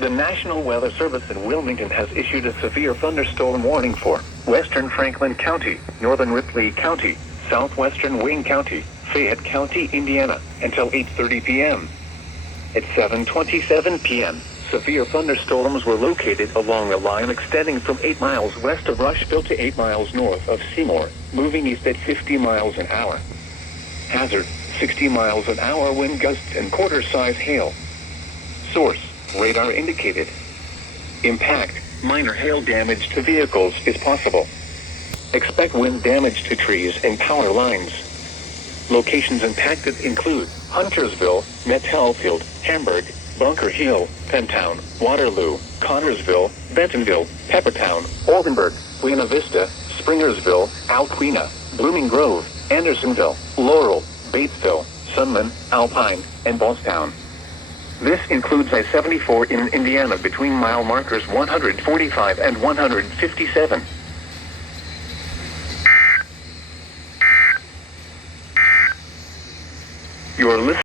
The National Weather Service in Wilmington has issued a severe thunderstorm warning for western Franklin County, northern Ripley County, southwestern Wayne County, Fayette County, Indiana, until 8:30 p.m. At 7:27 p.m., severe thunderstorms were located along a line extending from 8 miles west of Rushville to 8 miles north of Seymour, moving east at 50 miles an hour. Hazard, 60 miles an hour wind gusts and quarter-size hail. Source, radar indicated. Impact, minor hail damage to vehicles is possible. Expect wind damage to trees and power lines. Locations impacted include Huntersville, Mettelfield, Hamburg, Bunker Hill, Pentown, Waterloo, Connersville, Bentonville, Peppertown, Oldenburg, Buena Vista, Springersville, Alquina, Blooming Grove, Andersonville, Laurel, Batesville, Sunman, Alpine, and Ballstown. This includes I-74 in Indiana between mile markers 145 and 157. You are listening